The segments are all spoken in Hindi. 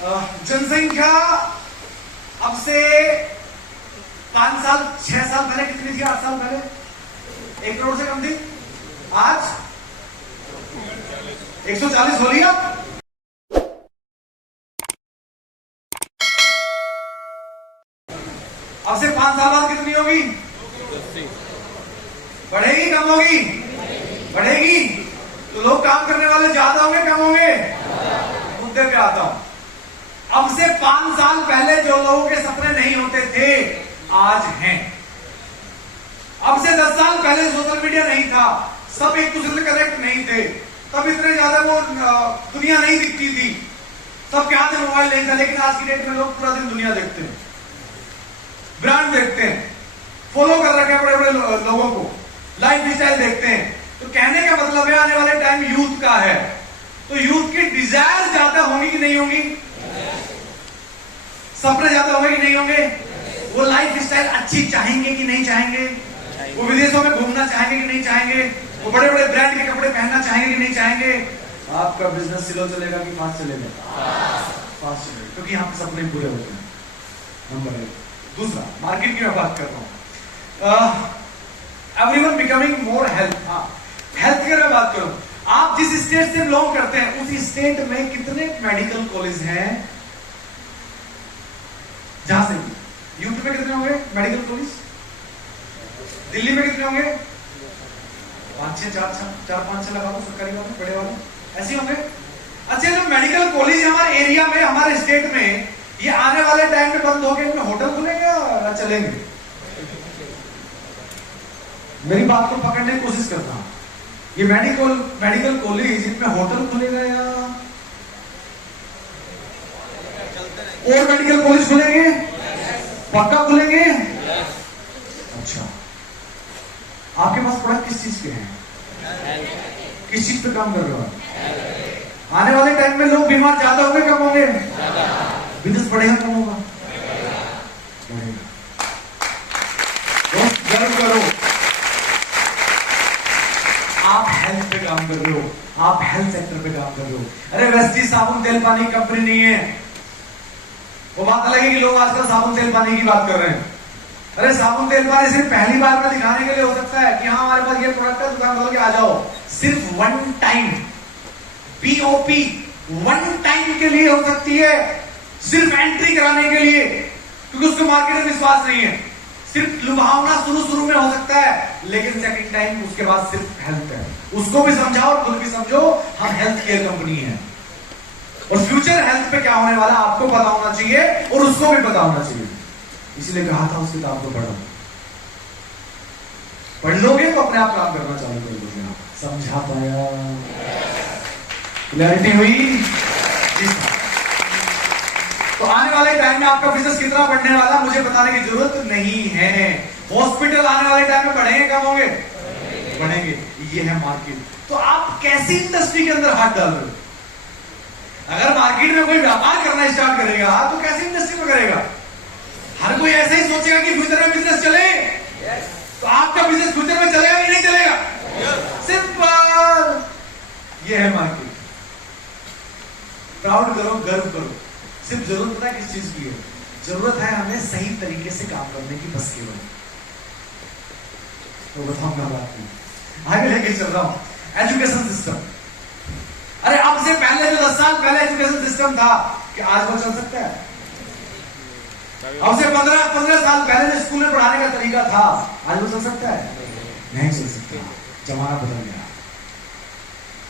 जनसंख्या अब से 5 साल 6 साल पहले कितनी थी? 8 साल पहले 1 करोड़ से कम थी। आज 140 हो रही है। अब से 5 साल बाद कितनी होगी? बढ़ेगी कम होगी? बढ़ेगी। तो लोग काम करने वाले ज्यादा होंगे कम होंगे? मुद्दे पे आता हूं। अब से 5 साल पहले जो लोगों के सपने नहीं होते थे आज हैं। अब से 10 साल पहले सोशल मीडिया नहीं था, सब एक दूसरे से कनेक्ट नहीं थे, तब इतने ज्यादा वो दुनिया नहीं दिखती थी, सबके हाथ में मोबाइल नहीं था। लेकिन आज की डेट में लोग पूरा दिन दुनिया देखते हैं, ब्रांड देखते हैं, फॉलो कर रखे हैं बड़े बड़े लोगों को, लाइफ स्टाइल देखते हैं। तो कहने का मतलब है आने वाले टाइम यूथ का है, तो यूथ की डिजायर ज्यादा होंगी कि नहीं होंगी? सपने ज्यादा होंगे कि नहीं होंगे? वो लाइफ स्टाइल अच्छी चाहेंगे कि नहीं चाहेंगे? वो विदेशों में घूमना चाहेंगे कि नहीं चाहेंगे? वो बड़े बड़े ब्रांड के कपड़े पहनना चाहेंगे कि नहीं चाहेंगे? आपका बिजनेस स्लो चलेगा कि फास्ट चलेगा? फास्ट चलेगा, क्योंकि यहाँ पे सपने पूरे होते हैं। नंबर 1। दूसरा, मार्केट की मैं बात कर रहा हूं। Everyone becoming more health. Health care में बात करूं, आप जिस स्टेट से बिलोंग करते हैं उस स्टेट में कितने मेडिकल कॉलेज हैं? जहां से यूपी में कितने होंगे मेडिकल कॉलेज? दिल्ली में कितने होंगे? 5-6 4-5 लगा दो, सरकारी वाले बड़े वाले ऐसे होंगे। अच्छा, जो मेडिकल कॉलेज हमारे एरिया में हमारे स्टेट में, ये आने वाले टाइम में बंद हो गए, इनमें होटल खुलेंगे या चलेंगे? मेरी बात को पकड़ने की कोशिश करता हूं। ये मेडिकल कॉलेज, इनमें होटल खुलेगा या और मेडिकल कॉलेज खुलेंगे? पक्का खुलेंगे? अच्छा, आपके पास प्रोडक्ट किस चीज के हैं? किस चीज पे काम कर रहे हो? आने वाले टाइम में लोग बीमार ज्यादा होंगे कम होंगे? बिजनेस बढ़ेगा कम होगा? बढ़ेगा। गर्व करो, आप हेल्थ पे काम कर रहे हो, आप हेल्थ सेक्टर पे काम कर रहे हो। अरे वेस्टीज साबुन तेल पानी कंपनी नहीं है। वो बात अलग है कि लोग आजकल साबुन तेल पानी की बात कर रहे हैं। अरे साबुन तेल पानी सिर्फ पहली बार में दिखाने के लिए हो सकता है कि हाँ हमारे पास ये प्रोडक्ट है, दुकान खोल के आ जाओ। सिर्फ one time POP, one time के लिए हो सकती है, सिर्फ एंट्री कराने के लिए, क्योंकि उसको मार्केट में विश्वास नहीं है। सिर्फ लुभावना शुरू में हो सकता है, लेकिन सेकंड टाइम उसके बाद सिर्फ हेल्थ है। उसको भी समझाओ और खुद भी समझो, हम हेल्थ केयर कंपनी है और फ्यूचर हेल्थ पे क्या होने वाला आपको पता होना चाहिए और उसको भी पता होना चाहिए। इसलिए कहा था उस किताब को पढ़ो, पढ़ लोगे तो अपने आप काम करना चालू कर दोगे। आप समझा पाया? क्लैरिटी हुई? तो आने वाले टाइम में आपका बिजनेस कितना बढ़ने वाला मुझे बताने की जरूरत नहीं है। हॉस्पिटल आने वाले टाइम में बढ़ेंगे कम होंगे? बढ़ेंगे। ये है मार्केट। तो आप कैसी इंडस्ट्री के अंदर हाथ डाल रहे हो? अगर मार्केट में कोई व्यापार करना स्टार्ट करेगा तो कैसी इंडस्ट्री में करेगा? हर कोई ऐसे ही सोचेगा कि फ्यूचर में बिजनेस चले। तो आपका बिजनेस फ्यूचर में चलेगा कि नहीं चलेगा? सिंपल। ये है मार्केट। प्राउड करो, गर्व करो। सिर्फ जरूरत पता है किस चीज की है? जरूरत है हमें सही तरीके से काम करने की, बस केवल। तो बताऊंगा बात की, आगे लेके चल रहा हूं। Education system. अरे अब से पहले जो 10 साल पहले एजुकेशन सिस्टम था, कि आज वो चल सकता है? अब से 15 साल पहले जो स्कूल में पढ़ाने का तरीका था, आज वो चल सकता है? नहीं चल सकता। जमाना बदल गया।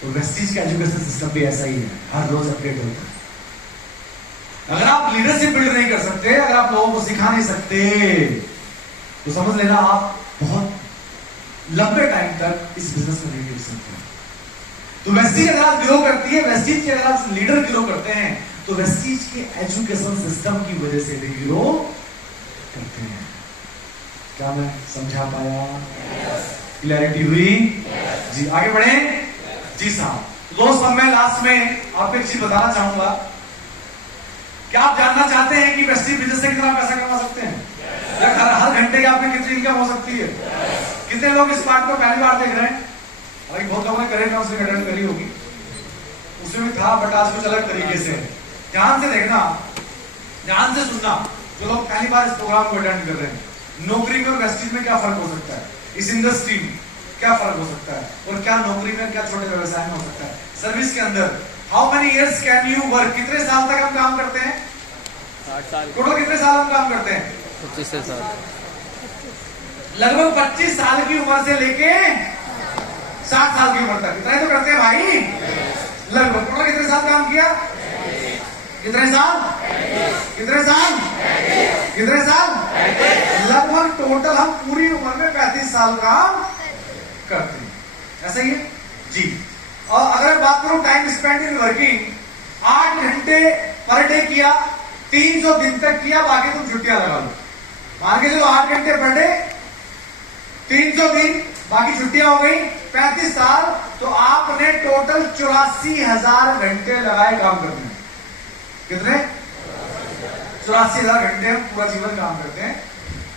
तो वेस्टीज का एजुकेशन सिस्टम भी ऐसा ही है, हर रोज अपडेट होता है। अगर आप लीडरशिप बिल्ड नहीं कर सकते, अगर आप लोगों को सिखा नहीं सकते, तो समझ लेना आप बहुत लंबे टाइम तक इस बिजनेस में नहीं टिक सकते। तो वेस्टीज अगर आप ग्रो करती है, वेस्टीज के अगर आप लीडर ग्रो करते हैं, तो वेस्टीज के एजुकेशन सिस्टम की वजह से भी ग्रो करते हैं। क्या मैं समझा पाया? क्लैरिटी हुई? जी, आगे बढ़े। जी साहब, दोस्तों मैं लास्ट में आपको एक चीज बताना चाहूंगा। क्या आप जानना चाहते हैं कि वेस्टीज बिजनेस से कितना पैसा कमा सकते हैं? या हर घंटे की आपकी कितनी इनकम हो सकती है? कितने लोग इस पार्ट को पहली बार देख रहे हैं? बहुत लोगों ने करेक्ट काउंसलिंग अटेंड करी होगी, उसमें भी था, बट आज कुछ अलग तरीके से। ध्यान से देखना, ध्यान से सुनना। जो लोग पहली बार इस प्रोग्राम को अटेंड कर रहे हैं, नौकरी में और वेस्टेज में क्या फर्क हो सकता है, इस इंडस्ट्री में क्या फर्क हो सकता है, और क्या नौकरी में, क्या छोटे व्यवसाय में हो सकता है, सर्विस के अंदर how many years can you work, कितने साल तक हम काम करते हैं, 8 साल, टोटल कितने साल हम काम करते हैं, 25 साल, लगभग 25 साल की उम्र से लेके 60 साल की उम्र तक, इतना ही तो करते हैं भाई। लगभग टोटल कितने साल काम किया, कितने साल, कितने साल, कितने साल, लगभग टोटल हम पूरी उम्र में 35 साल काम करते हैं, ऐसा ही है जी। और अगर बात करूं टाइम स्पेंड इन वर्किंग, 8 घंटे पर डे किया, 300 दिन तक किया, बाकी तुम छुट्टियां लगा लो, मान के चलो 8 घंटे पर डे, 300 दिन, बाकी छुट्टियां हो गई, 35 साल, तो आपने टोटल 84,000 घंटे लगाए काम करने में। कितने? 84,000 घंटे हम पूरा जीवन काम करते हैं।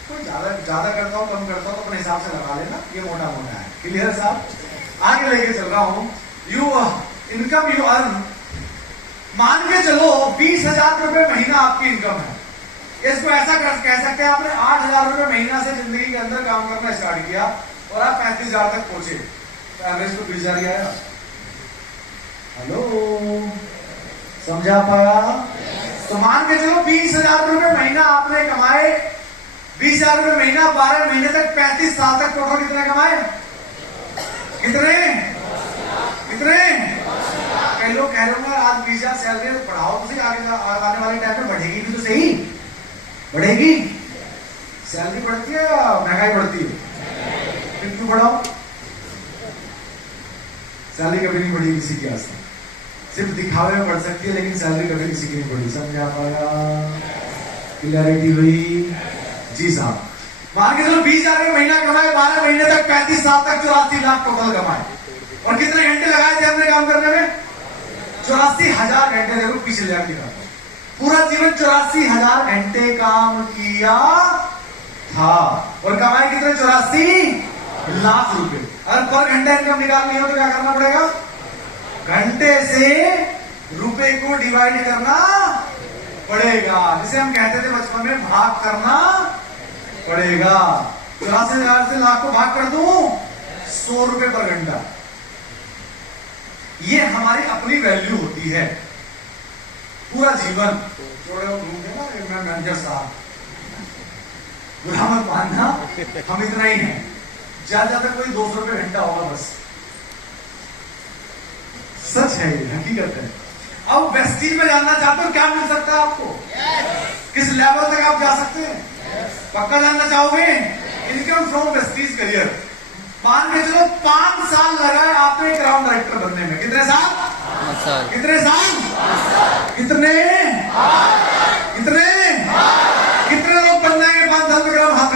कोई ज्यादा करता हो, कम करता हो तो अपने हिसाब से लगा लेना, ये मोटा मोटा है। क्लियर है साहब? आगे लेके चल रहा हूं। यू इनकम यू अर्न, मान के चलो 20,000 रुपए महीना आपकी इनकम है। इसको ऐसा कह सकते हैं, आपने 8,000 रुपए महीना से जिंदगी के अंदर काम करना स्टार्ट किया और आप 35,000 तक पहुंचे, तो एवरेज को 20,000 ही आया। हेलो, समझा पाया? तो मान के चलो 20,000 रुपए महीना आपने कमाए, 20,000 रुपए महीना 12 महीने तक, 35 साल तक टोटल कितने कमाए, कितने, कितने? कई लोग कह रहे होंगे आज 20,000 सैलरी बढ़ाओ तो सही, आने वाले टाइम में बढ़ेगी भी तो सही, बढ़ेगी, सैलरी बढ़ती है या महंगाई बढ़ती है, फिर क्यों बढ़ाओ? सैलरी कभी नहीं बढ़ी किसी की, आज तक सिर्फ दिखावे में बढ़ सकती है, लेकिन सैलरी कभी किसी की नहीं बढ़ी। समझा पाया? क्लियरिटी हुई जी साहब? मान के चलो 20,000 रुपए महीना कमाए, 12 महीने तक, 35 साल तक 84 लाख टोटल कमाए, और कितने घंटे लगाए थे हमने काम करने में? 84,000 घंटे। देखो पीछे ले आके पूरा जीवन 84,000 घंटे काम किया था, और कमाए कितने? 84 लाख रुपए। अगर पर घंटा इनकम निकालनी हो तो क्या करना पड़ेगा? घंटे से रुपए को डिवाइड करना पड़ेगा, जिसे हम कहते थे बचपन में भाग करना पड़ेगा। 84,000 से लाख को भाग कर दूं, 100 रुपए पर घंटा। ये हमारी अपनी वैल्यू होती है पूरा जीवन। जोड़े घूमते ना, मैं मैनेजर साहब, बुरा मत मानना, हम इतना ही है, ज्यादा कोई 200 रुपए घंटा होगा बस। सच है, ये हकीकत है। अब वेस्टीज में जानना चाहते हो क्या मिल सकता है आपको? किस लेवल तक आप जा सकते हैं? पक्का जानना चाहोगे? Income from Vestige career. मान के चलो 5 साल लगाए आपने ग्राउंड डायरेक्टर बनने में। कितने साल? 5 साल। कितने साल? कितने? कितने? कितने लोग बन जाएंगे 5 साल में? ग्राउंड हाथ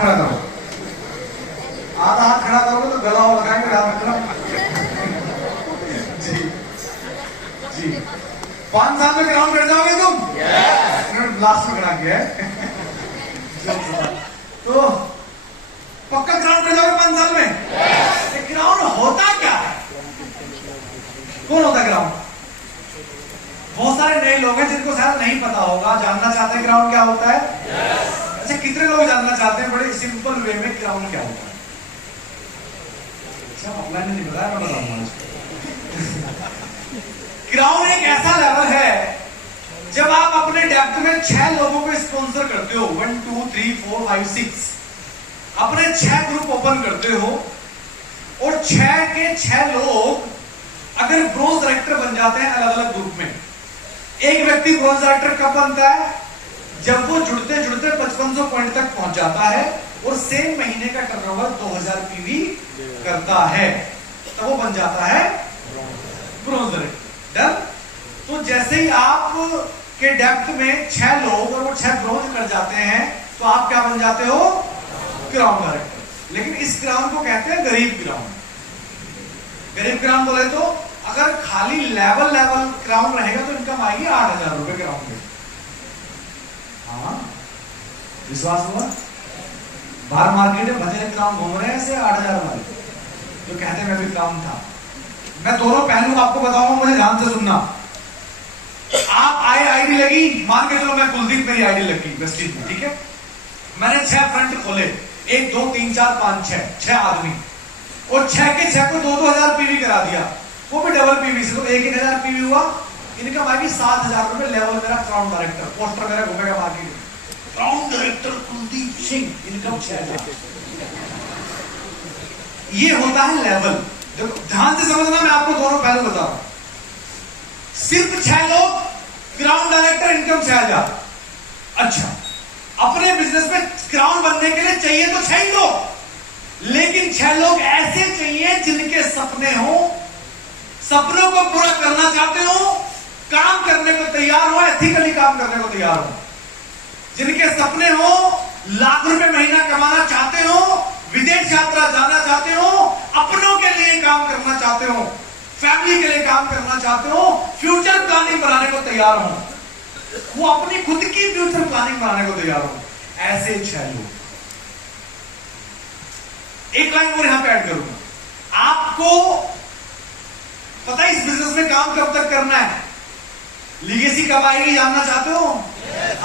खड़ा करो, आधा हाथ खड़ा करोगे तो गला हो लगाएंगे, ध्यान रखना जी जी। 5 साल में ग्राउंड कर जाओगे तुम? लास्ट में खड़ा किया है तो पक्का ग्राउंड कर जाओगे 5 साल में। ग्राउंड होता क्या है? कौन होता है ग्राउंड? बहुत सारे नए लोग हैं जिनको शायद नहीं पता होगा, जानना चाहते हैं ग्राउंड क्या होता है। अच्छा, कितने लोग जानना चाहते हैं बड़े सिंपल वे में ग्राउंड क्या होता है? अच्छा, ऑफलाइन नहीं बताया, मैं बताऊंगा। ग्राउंड एक ऐसा लेवल है जब आप अपने डेप्थ में 6 लोगों को स्पॉन्सर करते हो, 1 2 3 4 5 6, अपने 6 ग्रुप ओपन करते हो, और 6 के 6 लोग अगर ब्रोंज डायरेक्टर बन जाते हैं अलग अलग ग्रुप में। एक व्यक्ति ब्रोंज डायरेक्टर कब बनता है? जब वो जुड़ते जुड़ते 5500 पॉइंट तक पहुंच जाता है और सेम महीने का टर्नओवर 2000 पीवी करता है, तब वो बन जाता है ब्रोंज डायरेक्टर। डन? तो जैसे ही आप के डेप्थ में 6 लोग और वो 6 ब्रोंज कर जाते हैं, तो आप क्या बन जाते हो? Ground director. लेकिन इस ग्राउंड को कहते हैं गरीब ग्राउंड। गरीब ग्राउंड बोले तो अगर खाली लेवल ग्राउंड रहेगा तो इनकम आएगी 8,000 रुपए ग्राउंड में। हाँ, विश्वास हुआ? बाहर मार्केट में भजन ग्राउंड घूम रहे हैं ऐसे 8,000 वाले, तो कहते हैं मैं भी ग्राउंड था। मैं दोनों पहलू आपको बताऊंगा, मुझे ध्यान से सुनना। आप आईडी लगी, मान के चलो मैं कुलदीप, मेरी आईडी लगी वेस्टिज में, ठीक है। मैंने 6 फ्रंट खोले, 1 2 3 4 5 6 आदमी, और 6 के 6 को 2-2 हजार पीवी करा दिया, वो भी डबल पीवी से, तो 1-1 हजार पीवी हुआ। इनकम आएगी 7,000 रुपए। लेवल मेरा क्राउन डायरेक्टर, पोस्टर मेरा घूमेगा मार्केट में, crown director Kuldeep Singh, income 6,000। ये होता है लेवल। देखो ध्यान से समझना, मैं आपको दोनों पहलू बता रहा हूं। सिर्फ 6 लोग, क्राउन डायरेक्टर, इनकम 6,000। अच्छा, अपने बिजनेस में क्राउन बनने के लिए चाहिए तो 6 ही लोग, लेकिन 6 लोग ऐसे चाहिए जिनके सपने हो, सपनों को पूरा करना चाहते हो, काम करने को तैयार हो, एथिकली काम करने को तैयार हो, जिनके सपने हो, लाख रुपए महीना कमाना चाहते हो, विदेश यात्रा जाना चाहते हो, अपनों के लिए काम करना चाहते हो, फैमिली के लिए काम करना चाहते हो, फ्यूचर प्लानिंग बनाने को तैयार हो, वो अपनी खुद की फ्यूचर प्लानिंग बनाने को तैयार हो, ऐसे 6 लोग। एक लाइन और यहां पे ऐड करूंगा। आपको पता है इस बिजनेस में काम कब तक करना है, लीगेसी कब आएगी जानना चाहते हो?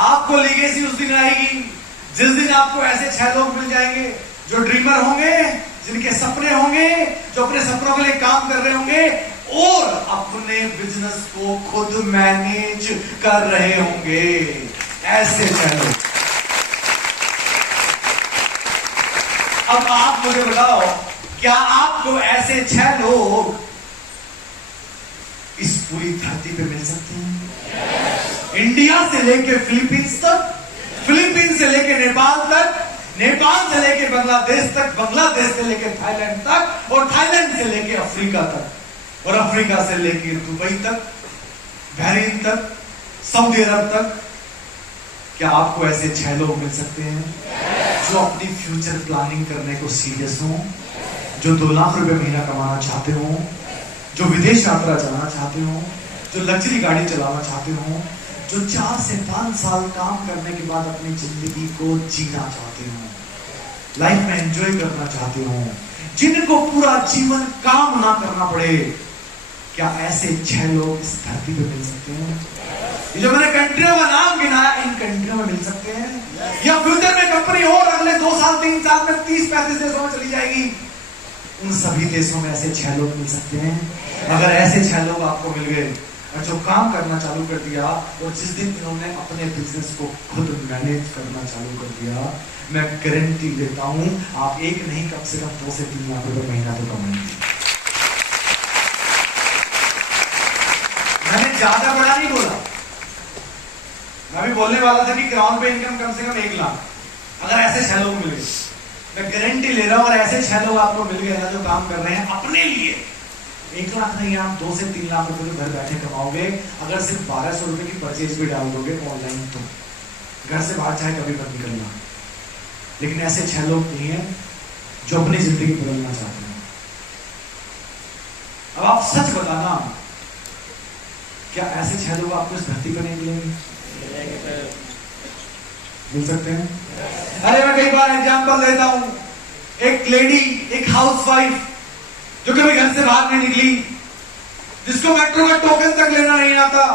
आपको लीगेसी उस दिन आएगी जिस दिन आपको ऐसे 6 लोग मिल जाएंगे जो ड्रीमर होंगे, जिनके सपने होंगे, जो अपने सपनों के लिए काम कर रहे होंगे और अपने बिजनेस को खुद मैनेज कर रहे होंगे, ऐसे 6 लोग। अब आप मुझे बताओ, क्या आपको ऐसे 6 लोग इस पूरी धरती पे मिल सकते हैं? इंडिया से लेके फिलीपींस तक, फिलीपींस से लेके नेपाल तक, नेपाल से लेके बांग्लादेश तक, बांग्लादेश से लेके थाईलैंड तक, और थाईलैंड से लेके अफ्रीका तक, और अफ्रीका से लेके दुबई तक, बहरीन तक, सऊदी अरब तक। क्या आपको ऐसे 6 लोग मिल सकते हैं जो अपनी फ्यूचर प्लानिंग करने को सीरियस हो, जो 2 लाख रुपए महीना कमाना चाहते हो, जो विदेश यात्रा चलाना चाहते हो, जो लग्जरी गाड़ी चलाना चाहते हो, जो 4 से 5 साल काम करने के बाद अपनी जिंदगी को जीना चाहते हो, लाइफ में एंजॉय करना चाहते हो, जिनको पूरा जीवन काम ना करना पड़े? क्या ऐसे 6 लोग इस धरती पे मिल सकते हैं? ये जो मैंने कंट्रियों का नाम गिनाया, इन कंट्रियों में मिल सकते हैं? या फ्यूचर में कंपनी और अगले 2 साल 3 साल में 30-35 देशों में चली जाएगी, उन सभी देशों में ऐसे 6 लोग मिल सकते हैं? अगर ऐसे 6 लोग आपको मिल गए और जो काम करना चालू कर दिया, और जिस दिन इन्होंने अपने बिजनेस को खुद मैनेज करना चालू कर दिया, मैं गारंटी देता हूं आप एक नहीं कम से कम 2 से 3 लाख रुपए महीना तो कमाएंगे। मैंने ज्यादा बड़ा नहीं बोला, मैं भी बोलने वाला था कि क्राउन पे इनकम कम से कम 1 लाख, अगर ऐसे 6 लोग मिल गए, मैं गारंटी ले रहा हूं, और ऐसे 6 लोग आपको मिल गए ना जो काम कर रहे हैं अपने लिए, 1 लाख नहीं, आप 2 से 3 लाख रुपए घर बैठे कमाओगे, अगर सिर्फ 1200 रुपए की परचेज भी डाल दोगे ऑनलाइन, तो घर से बाहर चाहे कभी मत निकलना। लेकिन ऐसे 6 लोग नहीं है जो अपनी जिंदगी बदलना चाहते हैं। अब आप सच बताना, क्या ऐसे 6 लोग आपको इस धरती पर नहीं मिलेंगे? मिल सकते हैं? अरे मैं कई बार एग्जांपल देता हूं, एक लेडी, एक हाउसवाइफ जो कभी घर से बाहर नहीं निकली, जिसको मेट्रो का टोकन तक लेना नहीं आता,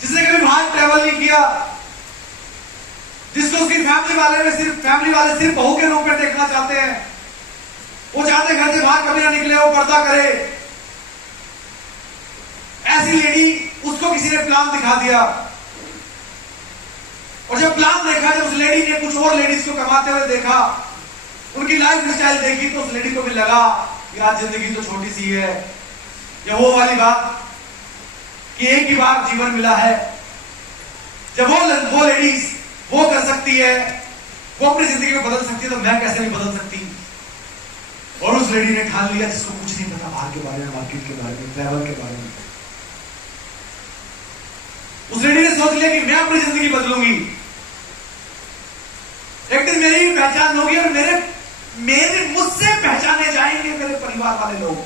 जिसने कभी बाहर ट्रैवल नहीं किया, जिसको उसकी फैमिली वाले सिर्फ बहू के रूप में देखना चाहते हैं, वो चाहते घर से बाहर कभी ना निकले, वो पर्दा करे। ऐसी लेडी, उसको किसी ने प्लान दिखा दिया, और जब प्लान देखा, जब उस लेडी ने कुछ और लेडीज को कमाते हुए देखा, उनकी लाइफ स्टाइल देखी, तो उस लेडी को भी लगा यार जिंदगी तो छोटी सी है। या वो वाली बात कि एक ही बार जीवन मिला है, जब वो लेडीज वो कर सकती है, वो अपनी जिंदगी को बदल सकती है, तो मैं कैसे नहीं बदल सकती? और उस लेडी ने ठान लिया, जिसको कुछ नहीं पता बाहर के बारे में, मार्केट के बारे में, ट्रैवल के बारे में, उस लेडी ने सोच लिया कि मैं अपनी जिंदगी बदलूंगी, एक दिन मेरी भी पहचान होगी, और मेरे मुझसे पहचाने जाएंगे मेरे परिवार वाले लोग।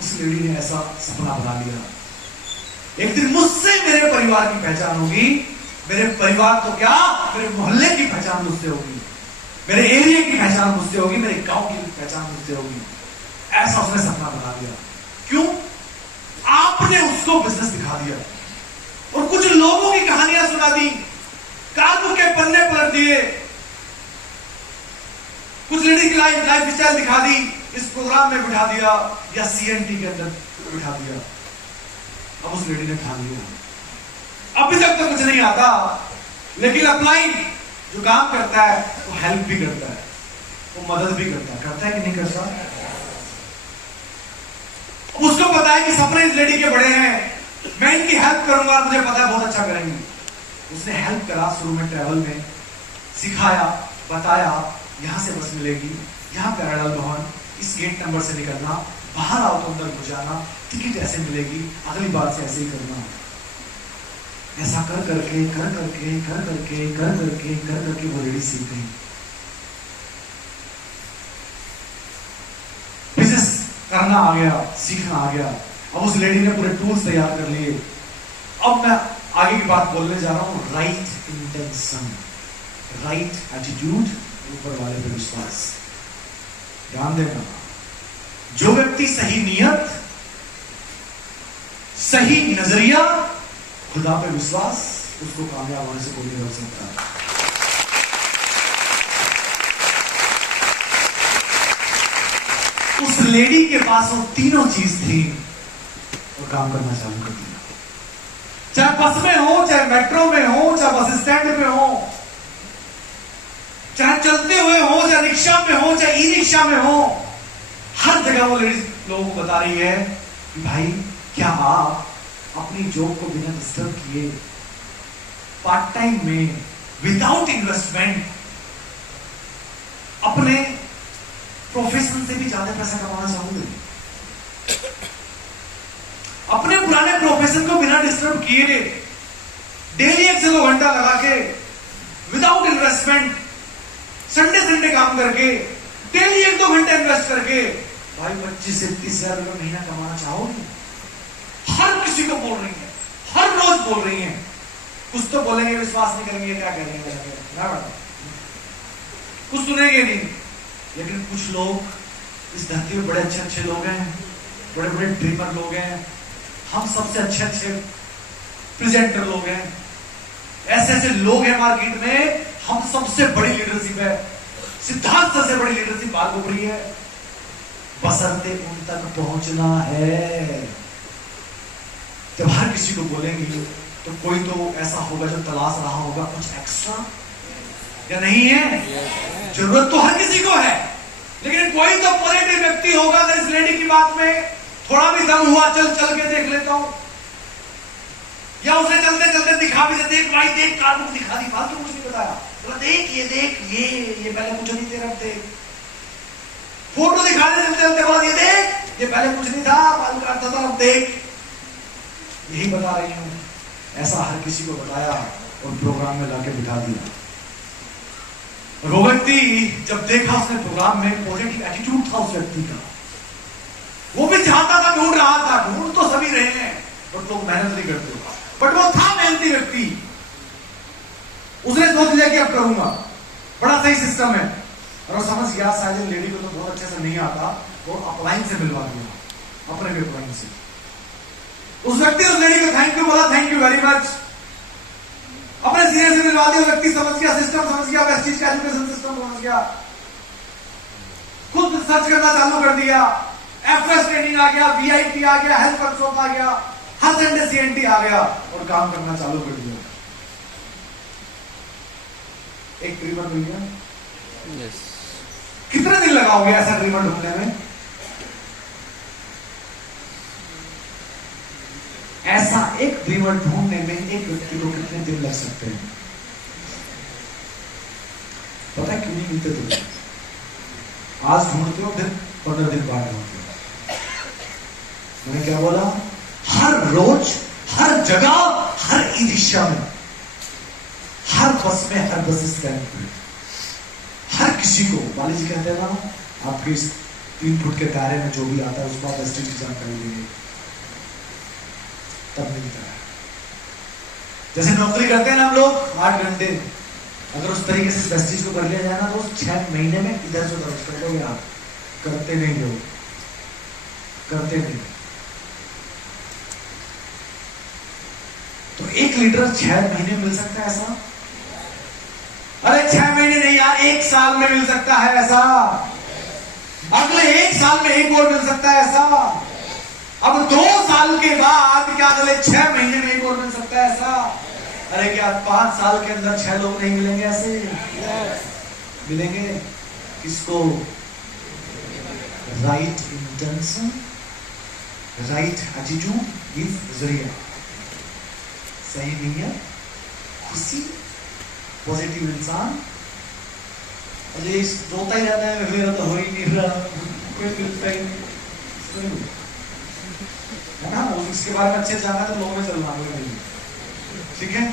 उस लेडी ने ऐसा सपना बना लिया, एक दिन मुझसे मेरे परिवार की पहचान होगी, मेरे परिवार तो क्या, मेरे मोहल्ले की पहचान मुझसे होगी, मेरे एरिया की पहचान मुझसे होगी, मेरे गांव की पहचान मुझसे होगी। ऐसा उसने सपना बना लिया। क्यों? आप आपने उसको बिजनेस दिखा दिया और कुछ लोगों की कहानियां सुना दी, कागज के पन्ने पलट दिए, कुछ लेडी की लाइफ स्टाइल दिखा दी, इस प्रोग्राम में बिठा दिया या सीएनटी के अंदर बिठा दिया। अब उस लेडी ने ठान लिया अभी तक तो कुछ नहीं आता, लेकिन अपलाइन जो काम करता है वो हेल्प भी करता है, वो मदद भी करता है कि नहीं करता? उसको पता है कि सपने इस लेडी के बड़े हैं, मैं इनकी हेल्प करूंगा, मुझे पता है बहुत अच्छा करेंगे। उसने हेल्प करा, शुरू में ट्रैवल में सिखाया, बताया यहां से बस मिलेगी, यहां पैराडाइल भवन, इस गेट नंबर से निकलना, बाहर आओ तो अंदर घुस जाना, टिकट ऐसे मिलेगी, अगली बार से ऐसे ही करना। ऐसा कर करके वो लेडी सीख गई। बिजनेस करना आ गया, सीखना आ गया। अब उस लेडी ने पूरे टूल्स तैयार कर लिए। अब मैं आगे की बात बोलने जा रहा हूं, राइट इंटेंशन, राइट एटीट्यूड, ऊपर वाले पे विश्वास। ध्यान देना, जो व्यक्ति सही नियत, सही नजरिया, खुदा पे विश्वास, उसको कामयाब होने से कोई नहीं रोक सकता। उस लेडी के पास वो तीनों चीज थी और काम करना चालू कर दिया। चाहे बस में हो, चाहे मेट्रो में हो, चाहे बस स्टैंड पे हो, चाहे चलते हुए हो, चाहे रिक्शा में हो, चाहे ई रिक्शा में हो, हर जगह वो लेडीज लोगों को बता रही है कि भाई क्या आप अपनी जॉब को बिना डिस्टर्ब किए पार्ट टाइम में विदाउट इन्वेस्टमेंट अपने प्रोफेशन से भी ज्यादा पैसा कमाना चाहोगे? अपने पुराने प्रोफेशन को बिना डिस्टर्ब किए डेली 1 से 2 घंटा लगा के विदाउट इन्वेस्टमेंट संडे काम करके डेली 1-2 घंटे इन्वेस्ट करके भाई 25 से 30 हजार रुपये महीना कमाना चाहोगे? हर किसी को बोल रही है, हर रोज बोल रही है। कुछ तो बोलेंगे, विश्वास नहीं करेंगे, क्या करेंगे, कुछ सुनेंगे नहीं, लेकिन कुछ लोग इस धरती में बड़े अच्छे लोग हैं, बड़े बड़े ड्रीमर लोग हैं, हम सबसे अच्छे प्रेजेंटर लोग हैं, ऐसे लोग हैं मार्केट में। हम सबसे बड़ी लीडरशिप है, सिद्धांत सबसे बड़ी लीडरशिप बात हो रही है, बसरते उन तक पहुंचना है। जब हर किसी को बोलेंगे तो कोई तो ऐसा होगा जो तलाश रहा होगा कुछ एक्स्ट्रा, या नहीं है? जरूरत तो हर किसी को है, लेकिन कोई तो पॉजिटिव व्यक्ति होगा। अगर इस लेडी की बात में थोड़ा भी दम हुआ, चल के देख लेता हूं, या उसने चलते दिखा भी देते, देख भाई देख, कार को दिखा दी, फालतू कुछ नहीं बताया, बोला देख ये पहले कुछ नहीं तेरा, देख फोटो दिखा दे चलते, बोला ये देख, ये पहले कुछ नहीं था, बाल काटता था, अब देख। यही बता रही हूं, ऐसा हर किसी को बताया और प्रोग्राम में लाके बिठा दिया। वो व्यक्ति जब देखा, उसने प्रोग्राम में पॉजिटिव एटीट्यूड था उस व्यक्ति का, वो भी चाहता था, ढूंढ रहा था, ढूंढ तो सभी रहे हैं बट लोग मेहनत नहीं करते, बट वो था मेहनती व्यक्ति। उसने सोच लिया कि अब करूंगा, बड़ा सही सिस्टम है, और वो समझ गया शायद लेडी को तो बहुत अच्छे से नहीं आता, वो अपलाइन से मिलवा दिया, अपने भी अपलाइन से। उस व्यक्ति उस लेडी को थैंक यू बोला, थैंक यू वेरी मच, अपने सीनियर से मिलवा दिया। व्यक्ति समझ गया, सिस्टम समझ गया, वेस्टिज का एजुकेशन सिस्टम समझ गया, खुद सर्च करना चालू कर दिया, एफएस ट्रेनिंग आ गया, वीआईपी आ गया, हेल्थ वर्कशॉप आ गया, हर संडे सीएनटी आ गया और काम करना चालू कर दिया। एक ड्रीमर मिल गया। यस। कितने दिन लगाओगे ऐसा ड्रीमर ढूंढने में? ऐसा एक ड्रीमर ढूंढने में एक व्यक्ति को कितने दिन लग सकते हैं? पता है क्यों नहीं मिलते तुम्हें? आज ढूंढते हो, फिर 15 दिन बाद ढूंढते हो। मैंने क्या बोला? हर रोज, हर जगह, हर ई दिशा में, हर बस में, हर बस स्टैंड पे, हर किसी को वाली जी कहते हैं ना, आपके इस 3 फुट के दायरे में जो भी आता है उसको आप वेस्टेज की जानकारी देंगे, तब मिलता है। जैसे नौकरी करते हैं ना हम लोग 8 घंटे, अगर उस तरीके से वेस्टेज को कर लिया जाए ना तो 6 महीने में इधर से उधर कर लोगे आप। करते नहीं लोग, करते नहीं। तो 1 लीटर 6 महीने मिल सकता है ऐसा? अरे 6 महीने नहीं यार, 1 साल में मिल सकता है ऐसा। अगले 1 साल में एक और मिल सकता है ऐसा। अब 2 साल के बाद क्या अगले 6 महीने में एक और मिल सकता है ऐसा? अरे क्या 5 साल के अंदर 6 लोग नहीं मिलेंगे ऐसे? मिलेंगे। किसको? Right intention, right attitude is जरिया। सही नीयत, खुशी, पॉजिटिव इंसान। अजय रोता ही रहता है, मेरा तो हो ही नहीं रहा, कोई मिलता ही नहीं, है ना? उसके बारे में अच्छे जाना तो लोगों में चलना है, ठीक है?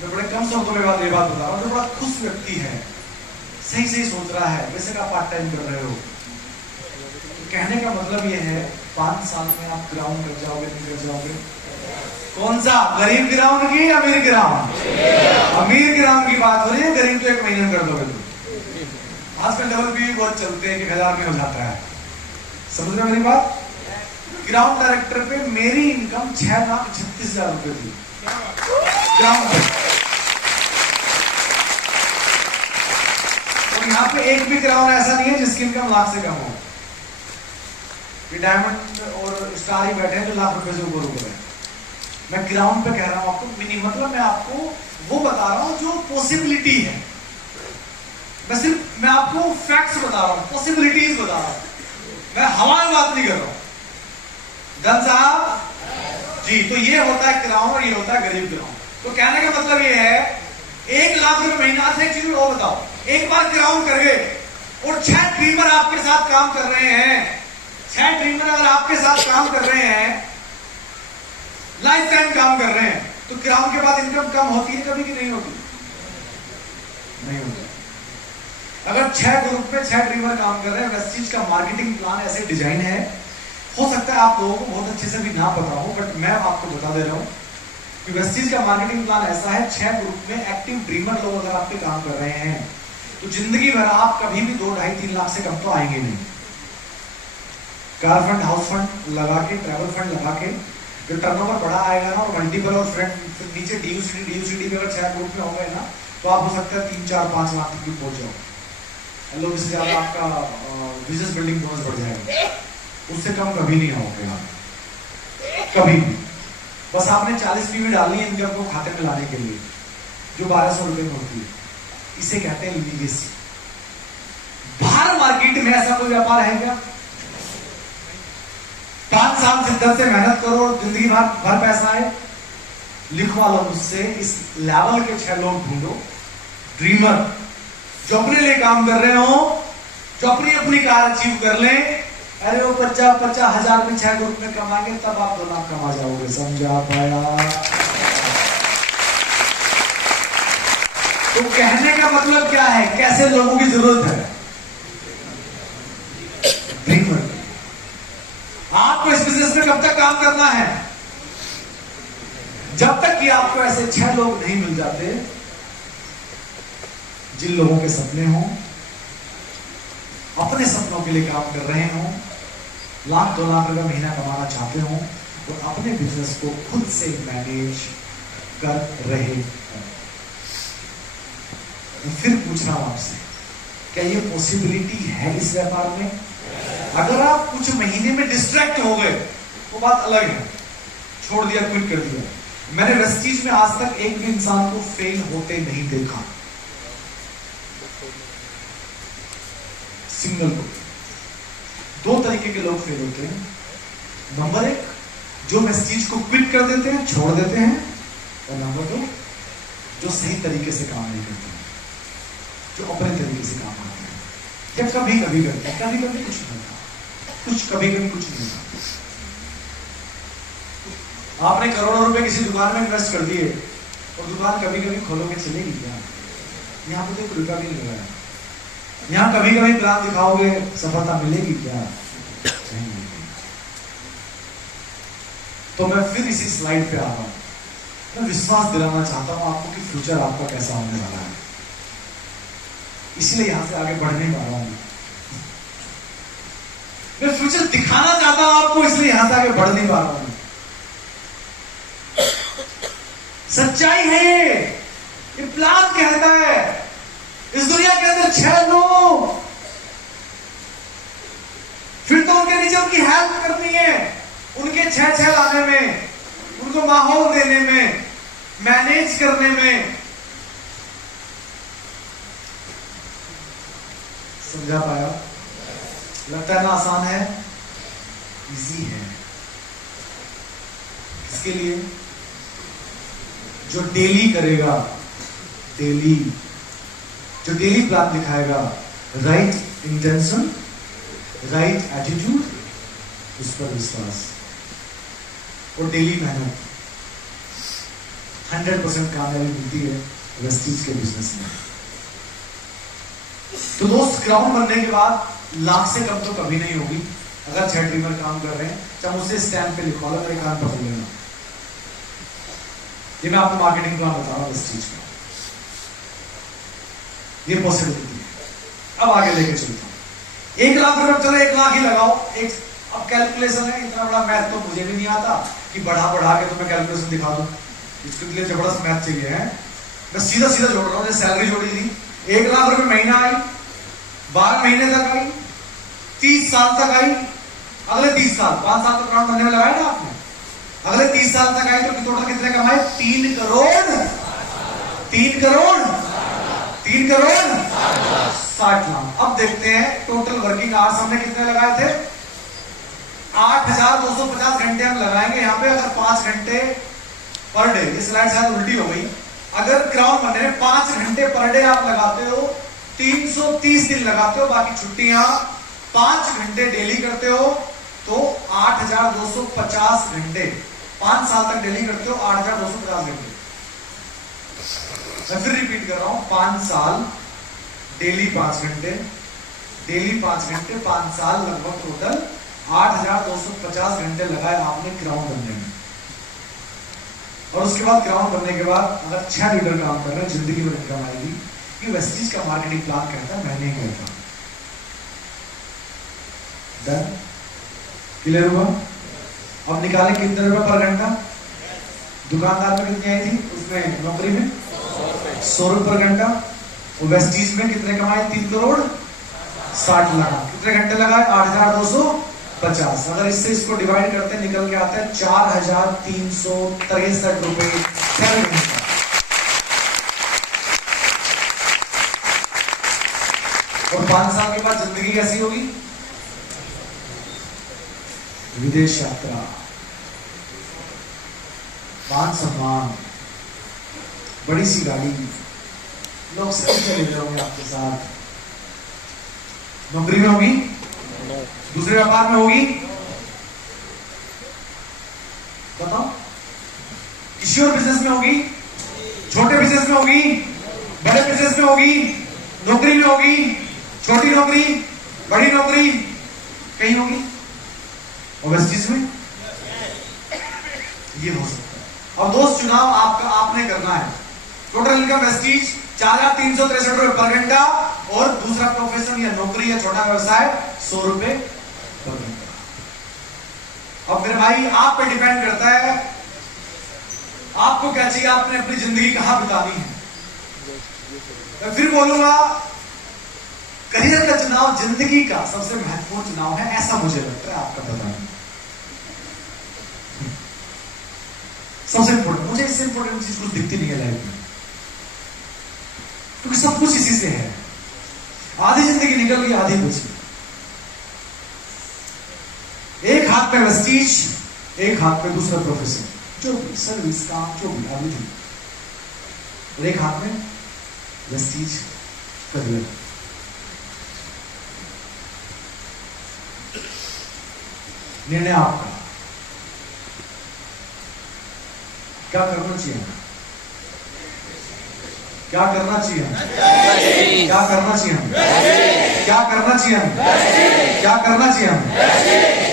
मैं बड़े कम शब्दों में ये बात बता रहा हूँ। जो बड़ा खुश व्यक्ति है, सही सही सोच रहा है, वैसे आप पार्ट टाइम कर रहे हो, तो कहने का मतलब ये है 5 साल में आप ग्राउंड कर जाओगे, नहीं कर जाओगे? कौन सा? गरीब ग्राउंड की अमीर ग्राउंड? अमीर ग्राउंड की बात हो रही है, गरीब तो 1 महीने में कर दोगे तुम। आजकल डबल भी बहुत चलते हैं कि 1000 में हो जाता है, समझ रहे मेरी बात? ग्राउंड डायरेक्टर पे मेरी इनकम 6,36,000 रुपए थी ग्राउंड पे। और यहाँ पे एक भी ग्राउंड ऐसा नहीं है जिसकी इनकम लाख से कम हो। ये डायमंड और स्टार ही बैठे हैं जो लाख रुपए से ऊपर ऊपर है। मैं ग्राउंड पे कह रहा हूं आपको, मतलब मैं आपको वो बता रहा हूं जो पॉसिबिलिटी है। मैं आपको फैक्ट्स बता रहा हूं, पॉसिबिलिटीज बता रहा हूं, मैं हवा में बात नहीं कर रहा हूं। धन साहब जी, तो ये होता है ग्राउंड और ये होता है गरीब ग्राउंड। तो कहने का मतलब ये है 1 लाख रुपए महीना से। एक चीज और बताओ, एक बार ग्राउंड कर गए और 6 ड्रीमर आपके साथ काम कर रहे हैं, 6 ड्रीमर अगर आपके साथ काम कर रहे हैं, लाइफ टाइम काम कर रहे हैं, तो ग्राउंड के बाद इनकम कम होती है कभी कि नहीं होती? नहीं होती। अगर 6 ग्रुप में 6 ड्रीमर काम कर रहे हैं, वेस्टीज का मार्केटिंग प्लान ऐसे डिजाइन है, हो सकता है आप लोगों को बहुत अच्छे से भी ना पता हो, बट मैं आपको बता दे रहा हूं कि वेस्टीज का मार्केटिंग प्लान ऐसा है, 6 ग्रुप में एक्टिव ड्रीमर लोग अगर आपके काम कर रहे हैं तो जिंदगी भर आप कभी भी 2, 2.5, 3 लाख से कम तो आएंगे नहीं। कार फंड, हाउस फंड लगा के, ट्रैवल फंड लगा के जो टर्नओवर बड़ा आएगा ना, और मल्टीपल और फ्रेंड नीचे डीयूसीडी में अगर 6 ग्रुप में हो गए ना, तो आप हो सकता है 3, 4, 5 लाख तक भी पहुंच जाओ। लोग इससे ज्यादा आपका बिजनेस बिल्डिंग बोनस बढ़ जाएगा, उससे कम कभी नहीं होगे आप, कभी भी। बस आपने 40 फीस डालनी है इनकम को खाते में लाने के लिए, जो 1200 रुपए में होती है। इसे कहते हैं लीगेसी। बाहर मार्केट में ऐसा कोई व्यापार है क्या? 5 साल शिद्दत से मेहनत करो, जिंदगी भर पैसा है, लिखवा लो मुझसे, इस लेवल के 6 लोग ढूंढो, ड्रीमर जो अपने लिए काम कर रहे हो, जो अपनी कार अचीव कर लें। अरे वो 50 हजार में 6 ग्रुप में कमाएंगे, तब आप 2 लाख कमा जाओगे। समझा पाया? तो कहने का मतलब क्या है? कैसे लोगों की जरूरत है? ड्रीमर। आपको इस बिजनेस में कब तक काम करना है? जब तक कि आपको ऐसे 6 लोग नहीं मिल जाते जिन लोगों के सपने हों, अपने सपनों के लिए काम कर रहे हों, लाख 2 लाख रुपए महीना कमाना चाहते हों, और अपने बिजनेस को खुद से मैनेज कर रहे हैं। फिर पूछ रहा हूं आपसे, क्या ये पॉसिबिलिटी है इस व्यापार में? अगर आप कुछ महीने में डिस्ट्रैक्ट हो गए वो बात अलग है, छोड़ दिया, क्विट कर दिया। मैंने वेस्टीज में आज तक एक भी इंसान को फेल होते नहीं देखा, सिंगल को। 2 तरीके के लोग फेल होते हैं। नंबर 1, जो वेस्टीज को क्विट कर देते हैं, छोड़ देते हैं, और नंबर 2, जो सही तरीके से काम नहीं करते, जो अपने तरीके से काम करते हैं, या कभी कभी करते हैं, कभी कभी कुछ नहीं होता, कभी कभी कुछ नहीं होता। आपने करोड़ों रुपए किसी दुकान में इन्वेस्ट कर दिए और दुकान कभी कभी खोलोगे चलेगी क्या? यहाँ पे तो रुपया भी नहीं लगाया। यहाँ कभी कभी प्लान दिखाओगे, सफलता मिलेगी क्या? नहीं। तो मैं फिर इसी स्लाइड पे आ रहा हूं। मैं विश्वास दिलाना चाहता हूं आपको कि फ्यूचर आपका कैसा होने वाला है, इसलिए यहां से आगे बढ़ नहीं पा रहा हूं। मैं फ्यूचर दिखाना चाहता हूं आपको, इसलिए यहां से आगे बढ़ नहीं पा रहा हूं। सच्चाई है ये प्लान कहता है। इस दुनिया के अंदर 6 लोग, फिर तो उनके नीचे उनकी हेल्प करनी है, उनके 6 लाने में, उनको माहौल देने में, मैनेज करने में। समझा पाया? लगता है ना आसान है, इजी है। किसके लिए? जो डेली करेगा, डेली, जो डेली प्लान दिखाएगा, राइट इंटेंशन, राइट एटीट्यूड, उस पर विश्वास और डेली मेहनत, 100% कामयाबी मिलती है वेस्टीज के बिजनेस में। तो दोस्त, ग्राउंड बनने के बाद लाख से कम तो कभी नहीं होगी। अगर 6 ड्रीमर काम कर रहे हैं, चाहे मुझसे स्टैंप पे लिखवा लो, मेरे कान पकड़ लेना। ये मैं आपको मार्केटिंग प्लान बता रहा हूं वेस्टीज का, ये पॉसिबिलिटी है। अब आगे लेके चलता हूं। 1 लाख रुपए, चलो 1 लाख ही लगाओ। एक अब कैलकुलेशन है, इतना बड़ा मैथ तो मुझे भी नहीं आता कि बढ़ा के तो मैं कैलकुलेशन दिखा दूं। इसके लिए जबरदस्त मैथ चाहिए है। मैं सीधा जोड़ रहा हूं। सैलरी जोड़ी थी, 1 लाख रुपए महीना आई, 12 महीने तक आई, 30 साल तक आई, अगले 30 साल, 5 साल तो ग्राउंड बनने में लगाया ना आपने, अगले 30 साल तक आई तो टोटल कितने कमाए? 3 करोड़ 60 लाख। अब देखते हैं टोटल वर्किंग आवर्स हमने कितने लगाए थे? 8,250 घंटे हम लगाएंगे यहाँ पे। अगर 5 घंटे पर डे, ये स्लाइड शायद उल्टी हो गई। अगर ग्राउंड बनने में 5 घंटे पर डे आप लगाते हो, 330 दिन लगाते हो, बाकी छुट्टियां 5 घंटे डेली करते हो, तो 8,250 घंटे 5 साल तक डेली करते हो, 8,250 घंटे। मैं फिर रिपीट कर रहा हूं, 5 साल डेली 5 घंटे, डेली 5 घंटे, 5 साल, लगभग टोटल 8,250 घंटे लगाए आपने ग्राउंड बनने में। और उसके बाद ग्राउंड बनने के बाद अगर 6 लीडर काम कर रहे हैं, जिंदगी में इनकम आएगी। कि वेस्टीज का मार्केटिंग प्लान कहता है, मैं नहीं कहता। डन? क्लियर हुआ? अब निकालें कितने रुपए पर घंटा? दुकानदार में कितनी आई थी? उसमें नौकरी में 100 रुपए पर घंटा। और वेस्टीज में कितने कमाए? 3 करोड़ 60 लाख। कितने घंटे लगाए? 8,250। अगर इससे इसको डिवाइड करते निकल के आता है 4,363 रुपए पर घंटा। और 5 साल के बाद जिंदगी कैसी होगी? विदेश यात्रा, मान सम्मान, बड़ी सी गाड़ी, लोग सभी चले जाओगे आपके साथ। नौकरी में होगी, दूसरे व्यापार में होगी, बताओ, किसी और बिजनेस में होगी, छोटे बिजनेस में होगी, बड़े बिजनेस में होगी, नौकरी में होगी, छोटी नौकरी, बड़ी नौकरी, कहीं होगी। और वेस्टीज में ये हो सकता है। अब दोस्त, चुनाव आपने करना है। टोटल इनकम वेस्टीज 4,363 रुपए पर घंटा, और दूसरा प्रोफेशन या नौकरी या छोटा व्यवसाय 100 रुपए पर घंटा। अब मेरे भाई, आप पे डिपेंड करता है आपको क्या चाहिए, आपने अपनी जिंदगी कहां बितानी है। मैं फिर बोलूंगा, करियर का चुनाव जिंदगी का सबसे महत्वपूर्ण चुनाव है, ऐसा मुझे लगता है। आपका बताना सबसे इंपॉर्टेंट, मुझे इससे इंपॉर्टेंट चीज कुछ दिखती नहीं है लाइफ में, क्योंकि सब कुछ इसी से है। आधी जिंदगी निकल गई, आधी बची। एक हाथ पे वेस्टीज, एक हाथ पे दूसरा प्रोफेशन, जो भी सर्विस काम, जो भी आदमी थी, और एक हाथ में वेस्टीज करियर। निर्णय आपका, क्या करना चाहिए, क्या करना चाहिए, क्या करना चाहिए, क्या करना चाहिए, क्या करना चाहिए।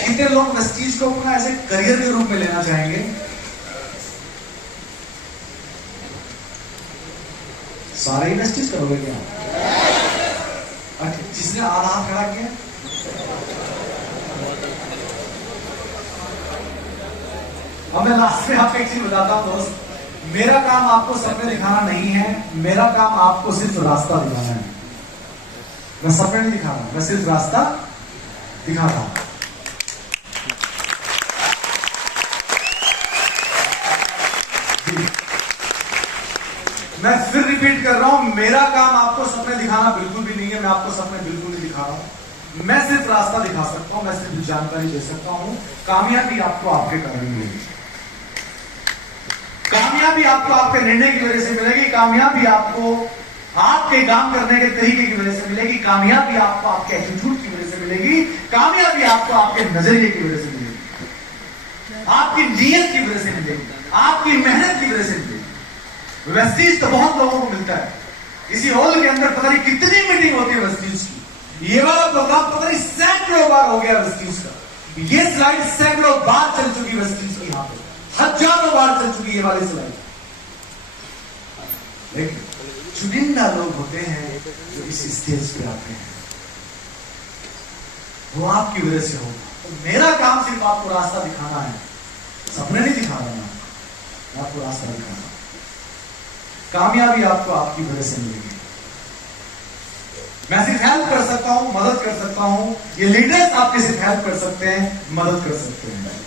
कितने लोग वेस्टीज को अपना ऐसे करियर के रूप में लेना चाहेंगे? सारे वेस्टीज करोगे क्या? जिसने आधा हाथ खड़ा किया, अब मैं लास्ट में आपको एक चीज बताता हूं दोस्त। मेरा काम आपको सपने दिखाना नहीं है, मेरा काम आपको सिर्फ रास्ता दिखाना है। मैं सपने नहीं दिखा रहा, मैं सिर्फ रास्ता दिखा रहा हूं। मैं फिर रिपीट कर रहा हूं, मेरा काम आपको सपने दिखाना बिल्कुल भी नहीं है। मैं आपको सपने बिल्कुल नहीं दिखा रहा हूं। मैं सिर्फ रास्ता दिखा सकता हूं, मैं सिर्फ जानकारी दे सकता हूं। कामयाबी आपको आपके कारण मिलेगी, कामयाबी आपको आपके निर्णय की वजह से मिलेगी, कामयाबी आपको आपके काम करने के तरीके की वजह से मिलेगी, कामयाबी आपको आपके एटीट्यूड की वजह से मिलेगी, कामयाबी आपको आपके नजरिए की वजह से मिलेगी, आपकी नीयत की वजह से मिलेगी, आपकी मेहनत की वजह से मिलेगी। वेस्टीज तो बहुत लोगों को मिलता है। इसी हॉल के अंदर पता नहीं कितनी मीटिंग होती है वेस्टीज की। ये वाला प्रोग्राम पता नहीं सैकड़ों बार हो गया वेस्टीज का। ये स्लाइड सैकड़ों बार चल चुकी वेस्टीज की, यहां पे हजारों बार चल चुकी ये वाली स्लाइड। लेकिन चुनिंदा लोग होते हैं जो इस स्टेज पे आते हैं, वो आपकी वजह से होगा। तो मेरा काम सिर्फ आपको रास्ता दिखाना है, सपने नहीं दिखा रहा मैं आपको रास्ता दिखाना। कामयाबी आपको आपकी वजह से मिलेगी। मैं सिर्फ हेल्प कर सकता हूं, मदद कर सकता हूं। ये लीडर्स आपके सिर्फ हेल्प कर सकते हैं, मदद कर सकते हैं।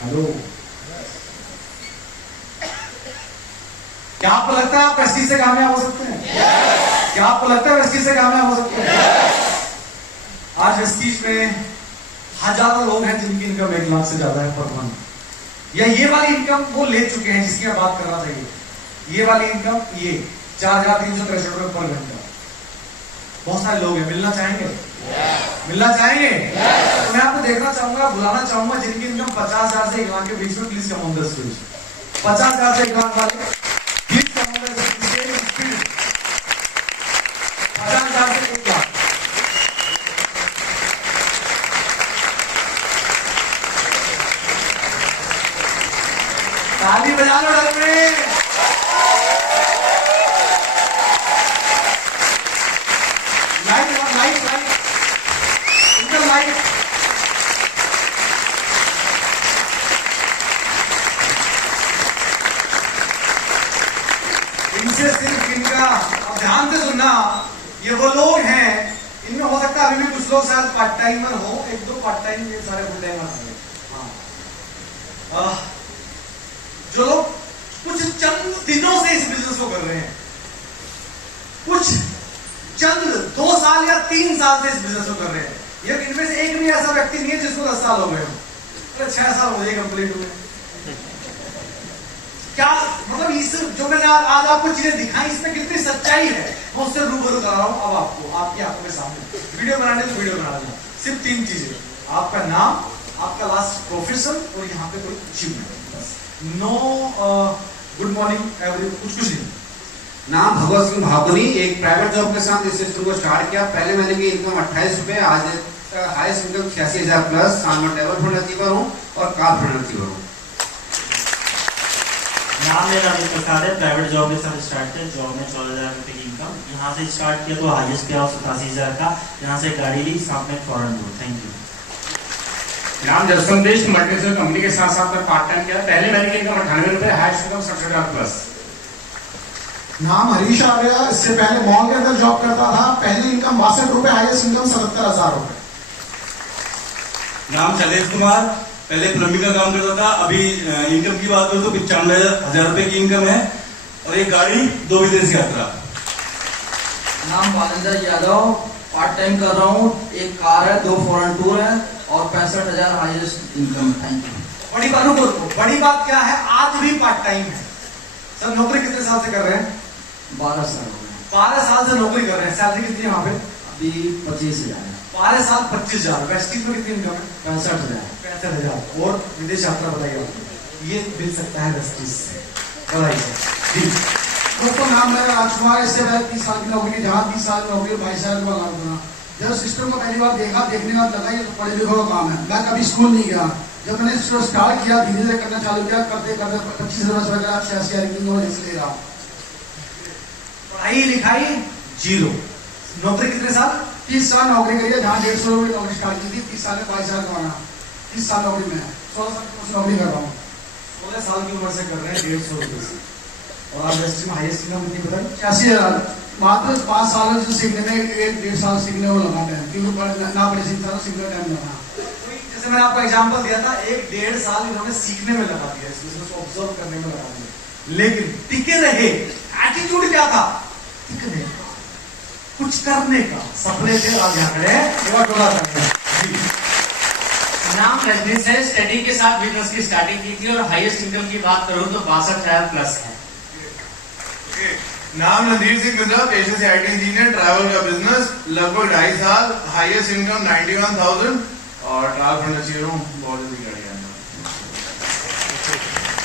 हेलो, क्या आपको लगता है आप वेस्टीज से कामयाब हो सकते हैं? क्या आपको लगता है वेस्टीज से कामयाब हो सकते हैं? आज वेस्टीज में हजारों लोग हैं जिनकी इनकम 1 लाख से ज्यादा है पर मंथ, या ये वाली इनकम वो ले चुके हैं जिसकी मैं बात कर रहा था। ये वाली इनकम, ये 4,363 रुपए पर घंटा। बहुत सारे लोग हैं, मिलना चाहेंगे? मिलना चाहेंगे? तो मैं आपको देखना चाहूंगा, बुलाना चाहूंगा जिनकी इनकम 50,000 से 1 लाख के बीच में, please come on the stage. 50,000 से 1 लाख वाले please come on the stage. 50,000 से 1 लाख। ताली बजा लो डर में। लाइट लाइट लाइट इनका लाइट। इनसे सिर्फ इनका, अब ध्यान से सुनना, ये वो लोग हैं, इनमें हो सकता है अभी भी कुछ लोग शायद पार्ट टाइमर हो, 1-2 पार्ट टाइम, ये सारे फुल टाइमर होंगे। हाँ, जो लोग कुछ चंद दिनों से इस बिजनेस को कर रहे हैं, कुछ चंद 2 साल या 3 साल से इस बिजनेस को कर रहे हैं। ये इनमें से एक भी ऐसा व्यक्ति नहीं है जिसको 10 साल हो गए हो, 6 साल हो गए कंप्लीट हुए। क्या मतलब इस जो मैंने आज आपको चीजें दिखाई, इसमें कितनी सच्चाई है, मैं उससे रूबरू कर रहा हूं। अब आपको आपकी आंखों के सामने वीडियो बनाने तो वीडियो बना देना। सिर्फ 3 चीजें, आपका नाम, आपका लास्ट प्रोफेशन और यहाँ पे कोई achievement. No good morning every, कुछ नहीं। नाम भगवत सिंह भाकुरी, एक प्राइवेट जॉब के साथ इस सिस्टम को स्टार्ट किया। पहले महीने की इनकम 28 रुपए, आज हाईएस्ट इनकम 86,000 प्लस। साल में टेबल प्रोडक्टिव पर हूँ और कार प्रोडक्टिव पर हूँ। नाम मेरा अमित प्रसाद है, प्राइवेट जॉब के साथ स्टार्ट किया। जॉब में 14,000 रुपए की इनकम, यहाँ से स्टार्ट किया तो हाईएस्ट किया 87,000 का। यहाँ से गाड़ी ली, साथ में फॉरन दूर। Thank you. नाम जसवंत मल्टीनेशनल कंपनी के साथ साथ मैं पार्ट टाइम किया। पहले महीने की इनकम 98 रुपए, हाईएस्ट इनकम 67,000 प्लस। नाम हरीश आ गया, इससे पहले मॉल के अंदर जॉब करता था। पहली इनकम 62 रुपए, हाईएस्ट इनकम 77,000 रुपए। नाम शैलेश कुमार, पहले प्लम्बिंग का काम करता था। अभी इनकम की बात करूं तो 95,000 रुपए की इनकम है और एक गाड़ी, 2 विदेश यात्रा। नाम बालेंद्र यादव, पार्ट टाइम कर रहा हूँ। एक कार है, 2 फॉरेन टूर है और 65,000 हाईएस्ट इनकम। Thank you. बड़ी बात क्या है, आज भी पार्ट टाइम है। सर नौकरी कितने साल से कर रहे हैं? 12 साल हो गए। 12 साल से नौकरी कर रहे हैं। सैलरी कितनी है वहां पे? अभी 25,000 है। 12 साल 25,000। वेस्टिज में कितनी इनकम है? 65,000। 65,000। और विदेश यात्रा बताइए आपको, ये मिल सकता है वेस्टिज से, बताइए। दोस्तों नाम मेरा राजकुमार, इससे पहले 30 साल की नौकरी की, जहाँ 30 साल की नौकरी 22,000 रुपये काम करना। जब सिस्टम को पहली बार देखा, देखने का लगा ये तो पढ़े लिखों का काम है। मैं कभी स्कूल नहीं गया। जब मैंने इसको स्टार्ट किया, धीरे धीरे करना चालू किया, करते करते 25 वर्ष हो गया, 86,000 की नौकरी ले रहा हूँ। पढ़ाई लिखाई जीरो, नौकरी कितने साल? 30 साल नौकरी करी है, जहाँ 150 रुपये नौकरी स्टार्ट की थी। 30 साल में 22,000 कमाना, 30 साल नौकरी में है। नौकरी कर रहा हूँ। 16 साल की उम्र से कर रहे हैं 150 रुपये से, और आप इंडस्ट्री में हाईएस्ट इनकम कितनी बताइए? 86,000। मात्र 5 साल से सीखने में 1-1.5 साल सीखने को लगाते हैं, क्योंकि ना बड़े सीखने टाइम लगा। जैसे मैंने आपको एग्जांपल दिया था, 1-1.5 साल इन्होंने सीखने में लगा दिया, इस बिजनेस को ऑब्जर्व करने में लगा दिया, लेकिन टिके रहे। एटीट्यूड क्या था? टिकने का, कुछ करने का, सपने थे और यहाँ खड़े सेवा टोला करने। नाम रजनीश है, स्टडी के साथ बिजनेस की स्टार्टिंग की थी और हाईएस्ट इनकम की बात करूं तो 62,000 प्लस है। नाम रणधीर सिंह मिश्रा, पेशे से आईटी इंजीनियर, ट्रैवल का बिजनेस, लगभग 2.5 साल, हाईएस्ट इनकम 91,000 और ट्रैवल फंड अचीव हूँ, बहुत जल्दी गाड़ी आना।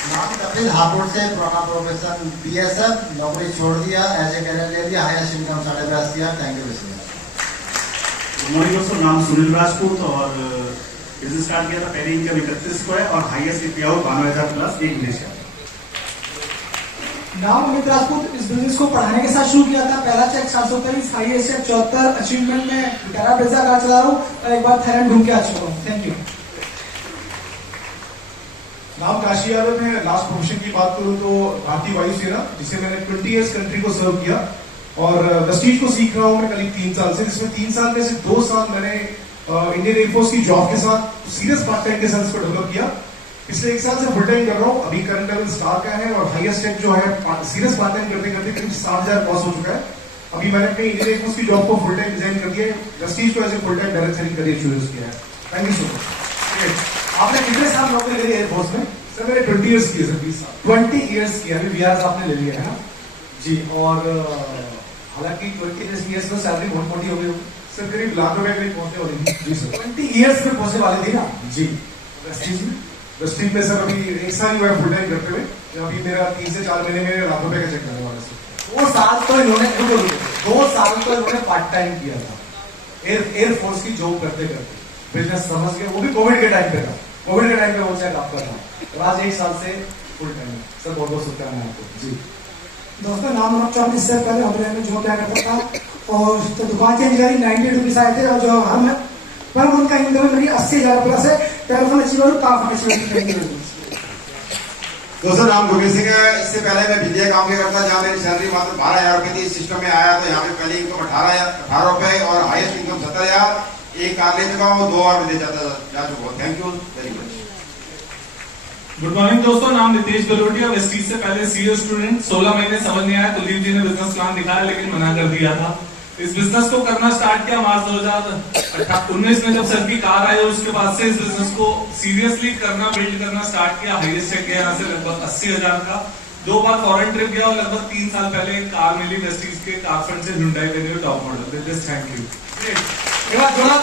नाम कपिल हापुड़ से, पुराना प्रोफेशन बीएसएफ, नौकरी छोड़ दिया, एज ए कैरियर ले लिया, highest income 82,500। Thank you sir. Good morning दोस्तों, नाम सुनील राजपूत और बिजनेस स्टार्ट किया था, पहली इनकम 31 को है और हाईएस्ट पे आउट 92,000 प्लस एक विदेश का। नाम अमित राजपूत, इस बिजनेस को पढ़ाने के साथ शुरू किया था। पहला चेक 723, हाईएस्ट चेक 74, अचीवमेंट में ग्यारह पैसा का चला रहा हूँ और एक बार थाईलैंड घूम के आ चुका हूँ। Thank you. नाम काशी यादव है। लास्ट प्रोफेशन की बात करूं तो भारतीय वायुसेना, जिसे मैंने 20 इयर्स कंट्री को सर्व किया, और वेस्टीज को सीख रहा हूं मैं करीब 3 साल से, जिसमें 3 साल में से 2 साल मैंने इंडियन एयरफोर्स की जॉब के साथ सीरियस पार्ट टाइम के साथ इसको डेवलप किया। पिछले 1 साल से फुल टाइम कर रहा हूँ। अभी करंट लेवल स्टार का है और हाईएस्ट चेक जो है सीरियस पार्ट टाइम करते करते करीब 60,000 क्रॉस हो चुका है। अभी मैंने अपने इंडियन एयरफोर्स की जॉब को फुल टाइम डिजाइन कर दिया है, वेस्टीज को as a full time direct selling career choose किया है। Thank you so much. आपने कितने साल नौकरी करी एयरफोर्स में? सर मैंने 20 इयर्स किए सर, 20 साल 20 इयर्स किया। अभी वीआर आपने ले लिया है ना जी, और हालांकि 20 इयर्स में सैलरी बहुत मोटी हो गई होगी सर, करीब लाख रुपए के पहुंचने वाली थी जी सर। 20 इयर्स में पहुंचने वाली थी ना जी। वेस्टीज में सर अभी 1 साल हुआ है फुल टाइम करते हुए, अभी मेरा 3 से 4 महीने में लाख रुपए का चेक करने वाला सर। 2 साल तो इन्होंने 2 साल तो इन्होंने पार्ट टाइम किया था एयरफोर्स की जॉब करते करते, बिजनेस समझ के, वो भी कोविड के टाइम पे था। कोविड के टाइम पे वो चेक आपका था, तो आज 1 साल से फुल टाइम सर। बहुत बहुत शुभकामनाएं आपको जी। दोस्तों नाम चौक, इससे पहले हमने में जो क्या करता था और तो दुकान चेंज करी, 90 रुपीज आए थे, और जो हम पर उनका इनकम मेरी 80,000 प्लस है। टेलीफोन अचीवर काम दोस्तों नाम गुरमीत सिंह है। इससे पहले मैं बिजली काम किया करता, जहाँ मेरी सैलरी मात्र 12,000 रुपये थी। इस सिस्टम में आया तो यहाँ पे पहली इनकम 18 रुपए और हाईएस्ट इनकम 70,000। एक कार ले चुका हूँ, 2 और विदेश जा चुका हूँ। Thank you very much. Good morning दोस्तों, नाम नितेश गलोटिया, वेस्टीज से पहले सीए स्टूडेंट। 16 महीने समझ नहीं आया, कुलदीप जी ने बिजनेस प्लान दिखाया लेकिन मना कर दिया था। इस बिजनेस को करना स्टार्ट किया मार्च 2019 में, जब सर की कार आई, और उसके बाद से इस बिजनेस को सीरियसली करना, बिल्ड करना स्टार्ट किया। हाईएस्ट चेक गया यहाँ से लगभग 80,000 का। 2 बार फॉरेन ट्रिप गया और लगभग 3 साल पहले एक कार मिली वेस्टीज के कार फंड से, Hyundai Venue top model. Thank you. जोड़ा